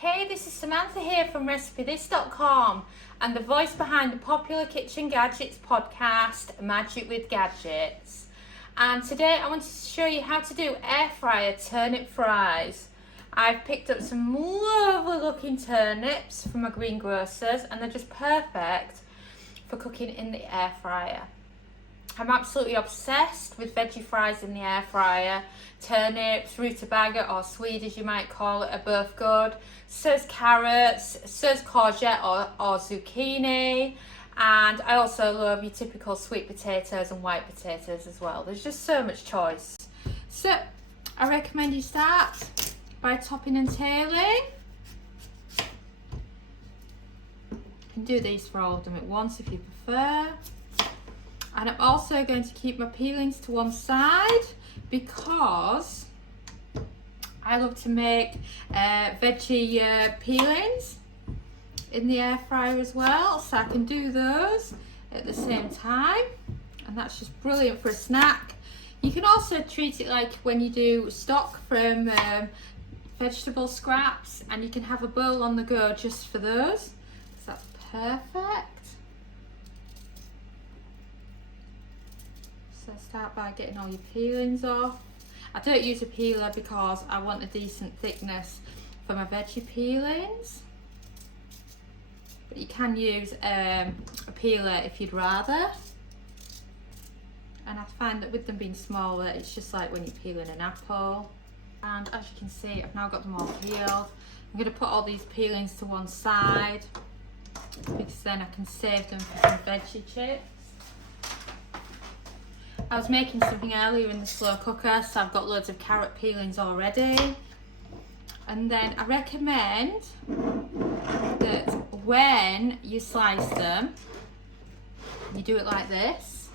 Hey, this is Samantha here from RecipeThis.com and the voice behind the popular Kitchen Gadgets podcast, Magic with Gadgets. And today I wanted to show you how to do air fryer turnip fries. I've picked up some lovely looking turnips from my greengrocers and they're just perfect for cooking in the air fryer. I'm absolutely obsessed with veggie fries in the air fryer. Turnips, rutabaga or swede as you might call it are both good. So's carrots, so's courgette or zucchini. And I also love your typical sweet potatoes and white potatoes as well. There's just so much choice. So I recommend you start by topping and tailing. You can do these for all of them at once if you prefer. And I'm also going to keep my peelings to one side because I love to make veggie peelings in the air fryer as well, so I can do those at the same time, and that's just brilliant for a snack. You can also treat it like when you do stock from vegetable scraps, and you can have a bowl on the go just for those, so that's perfect. So start by getting all your peelings off. I don't use a peeler because I want a decent thickness for my veggie peelings. But you can use a peeler if you'd rather. And I find that with them being smaller, it's just like when you're peeling an apple. And as you can see, I've now got them all peeled. I'm going to put all these peelings to one side because then I can save them for some veggie chips. I was making something earlier in the slow cooker, so I've got loads of carrot peelings already. And then I recommend that when you slice them, you do it like this.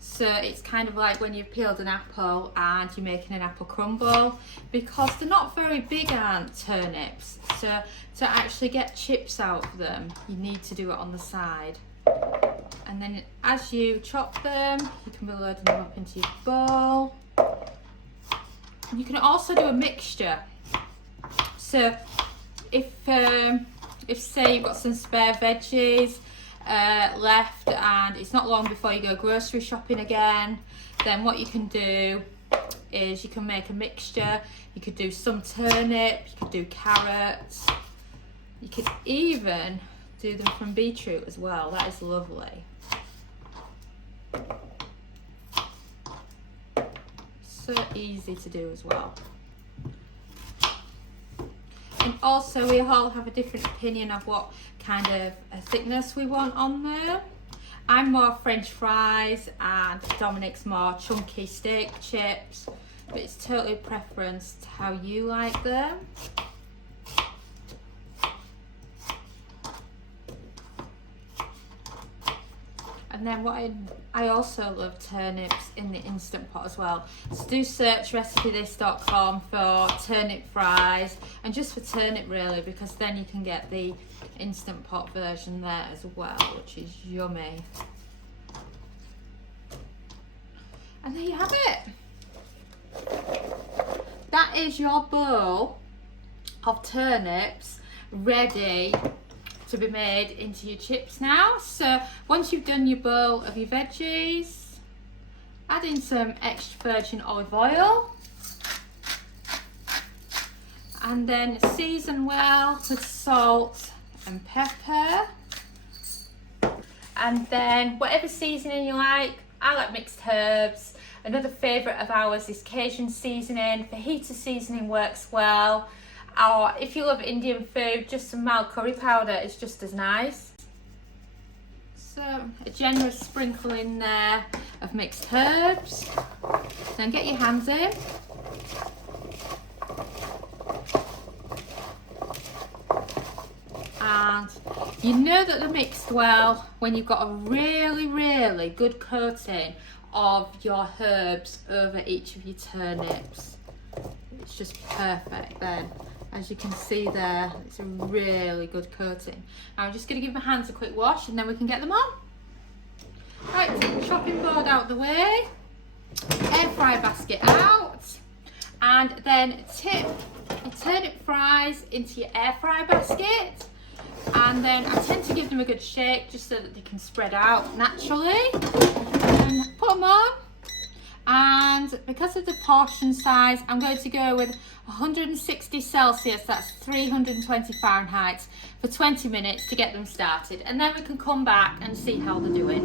So it's kind of like when you've peeled an apple and you're making an apple crumble, because they're not very big, aren't turnips? So to actually get chips out of them, you need to do it on the side. And then as you chop them, you can be loading them up into your bowl. And you can also do a mixture. So if say you've got some spare veggies left and it's not long before you go grocery shopping again, then what you can do is you can make a mixture. You could do some turnip, you could do carrots, you could even do them from beetroot as well. That is lovely. So easy to do as well. And also we all have a different opinion of what kind of a thickness we want on there. I'm more French fries and Dominic's more chunky steak chips, but it's totally preference to how you like them. And then what I also love turnips in the Instant Pot as well. So do search RecipeThis.com for turnip fries, and just for turnip really, because then you can get the Instant Pot version there as well, which is yummy. And there you have it. That is your bowl of turnips ready to be made into your chips now. So once you've done your bowl of your veggies, add in some extra virgin olive oil and then season well with salt and pepper, and then whatever seasoning you like. I like mixed herbs. Another favourite of ours is Cajun seasoning. Fajita seasoning works well. Or if you love Indian food, just some mild curry powder is just as nice. So a generous sprinkle in there of mixed herbs. Then get your hands in. And you know that they're mixed well when you've got a really, really good coating of your herbs over each of your turnips. It's just perfect then. As you can see there, it's a really good coating. Now I'm just going to give my hands a quick wash and then we can get them on. Right, take the chopping board out of the way, air fry basket out, and then tip your turnip fries into your air fry basket, and then I tend to give them a good shake just so that they can spread out naturally, and put them on. And because of the portion size, I'm going to go with 160 Celsius, that's 320 Fahrenheit, for 20 minutes to get them started, and then we can come back and see how they're doing.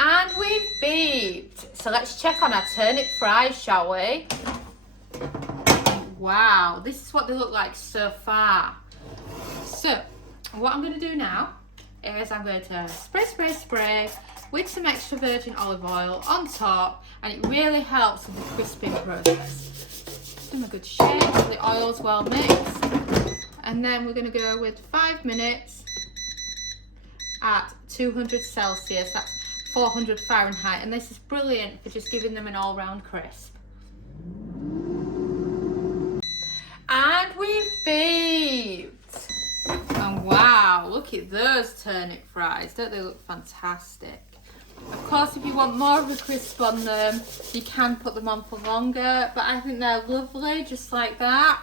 And we've beeped, so let's check on our turnip fries, shall we? Wow, this is what they look like so far. So what I'm going to do now is I'm going to spray with some extra virgin olive oil on top, and it really helps with the crisping process. Give them a good shake so the oil's well mixed, and then we're going to go with 5 minutes at 200 Celsius, that's 400 Fahrenheit, and this is brilliant for just giving them an all-round crisp. And we've beeped, and wow, look at those turnip fries, don't they look fantastic? Of course, if you want more of a crisp on them, you can put them on for longer, but I think they're lovely just like that,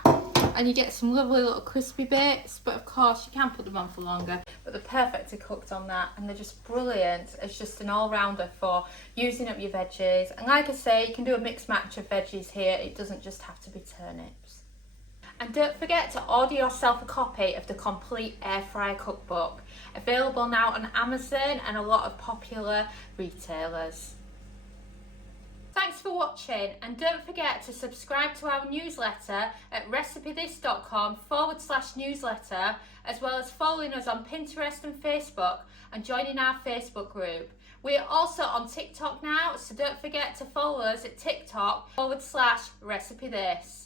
and you get some lovely little crispy bits, but of course you can put them on for longer. But they're perfectly cooked on that, and they're just brilliant. It's just an all-rounder for using up your veggies, and like I say, you can do a mixed match of veggies here. It doesn't just have to be turnips. And don't forget to order yourself a copy of the complete air fryer cookbook, available now on Amazon and a lot of popular retailers. Thanks for watching, and don't forget to subscribe to our newsletter at recipethis.com/newsletter, as well as following us on Pinterest and Facebook and joining our Facebook group. We are also on TikTok now, so don't forget to follow us at TikTok /recipethis.